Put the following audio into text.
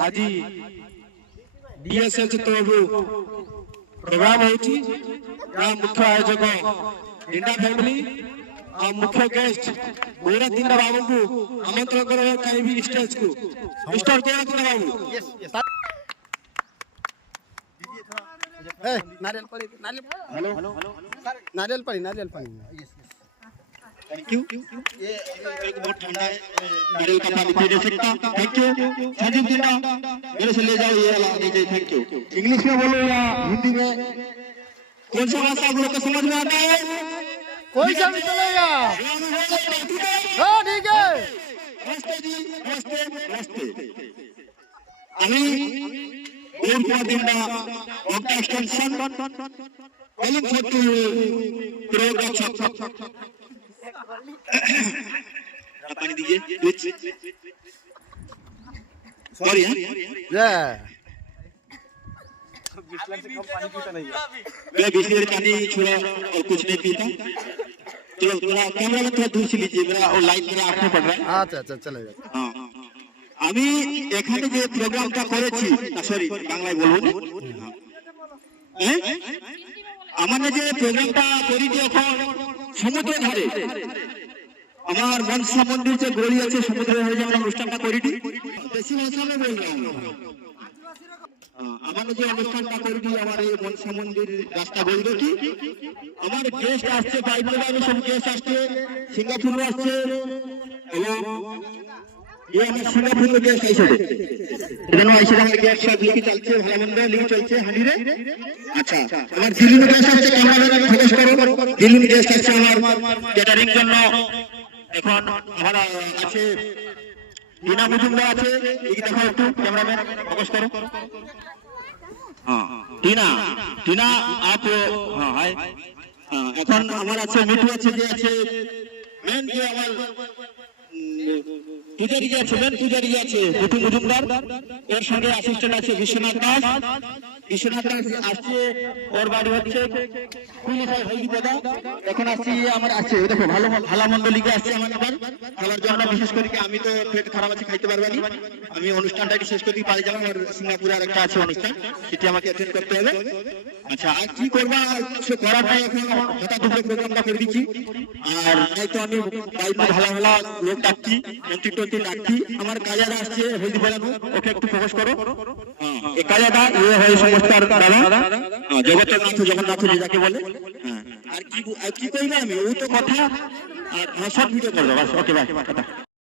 আজি DSL Chittababu programme होची मुख्य आयोजक इंडा फैमिली और मुख्य गेस्ट मेरा तीन बाबू को आमंत्रण करो कहीं भी स्टेज को मिस्टर कोरा तीन बाबू नारियल पानी हेलो नारियल पानी थैंक यू ये बहुत ठंडा है नारियल का पानी पी नहीं सकता थैंक यू संजीव जिन्ना मेरे से ले जाओ ये वाला लीजिए थैंक यू इंग्लिश में बोलो या हिंदी में कौन सा भाषा आप लोग को समझ में आता है कोई सा भी चलेगा हाँ ठीक है नमस्ते जी नमस्ते अभी और क्या दिन ना ऑक्टा एक्सटेंशन पहले फोटो प्रोग्राम पानी दीजिए प्लीज सॉरी या मैं 20 लीटर पानी छोड़ा और कुछ नहीं पीता चलो थोड़ा कैमरा में थोड़ा दूर से लीजिए मेरा और लाइट मेरा आंख में पड़ रहा है अच्छा चलेगा हाँ আমি এখানে যে প্রোগ্রামটা করেছি সরি বাংলায় বলবো আমার যে প্রোগ্রামটা করেছি এখন সমুদ্র ধারে আমার মনসা মন্দির যে গড়ি আছে সমুদ্রের ধারে যে আমরা অনুষ্ঠানটা করেছি বেশি ভাষা में बोल रहा हूं আমার যে অনুষ্ঠানটা করেছি আমার এই মনসা মন্দির রাস্তা বলবো কি আমার গেস্ট আসছে বাইরে বাইরে সব গেস্ট আসছে সিঙ্গাপুর আসছে এবং ये हमें सिंगापुर में गेस्ट आइसे इधर आइसे हमारे गेस्ट सब लेके चलते हैं भाई बंदे लेके चलते हैं हांडी रे अच्छा अगर दिल्ली में गेस्ट आछे कैमरा में फोकस करो दिल्ली में गेस्ट आछे আমার ক্যাটারিং জন্য এখন আমরা আছে টিনা মজুমদার আছে এই দেখো একটু ক্যামেরাম্যান ফোকাস করো হ্যাঁ টিনা आप हां हाय এখন আমার আছে মিঠু আছে যে আছে মেন যে আমার পূজারি আছে মেন পূজারি আছে মিঠু মজুমদার এর সঙ্গে অ্যাসিস্ট্যান্ট আছে বিশ্বনাথ দাস আসছে ওর বাড়ি হচ্ছে কুলিশাই হলদিপদা এখন আসছে আমার আছে দেখো ভালো ভালো মন্দ লিগে আসছে আমার আবার খাবার জন্য বিশেষ করে আমি তো পেট খারাপ আছে খাইতে পারবানি আমি অনুষ্ঠানটা শেষ করতে পারি যাব আর সিঙ্গাপুরে আরেকটা আছে অনুষ্ঠান সেটা আমাকে অ্যাটেন্ড করতে হবে আচ্ছা আর কি করবা সে করার নাই এখন হঠাৎ করে প্রোগ্রামটা করে দিচ্ছি আর তাই তো আমি বাইরে ভালো ভালো লোক ডাকছি মন্ত্রী ডাকছি আমার কাজারা আসছে হলদিপদানো ওকে একটু ফোকাস করো এই কাজারা ये है সমস্তার দাদা জগন্নাথ যাকে বলে আর কি কইবা আমি ও তো কথা আর সব ভিডিও করব বাস ওকে বাই কথা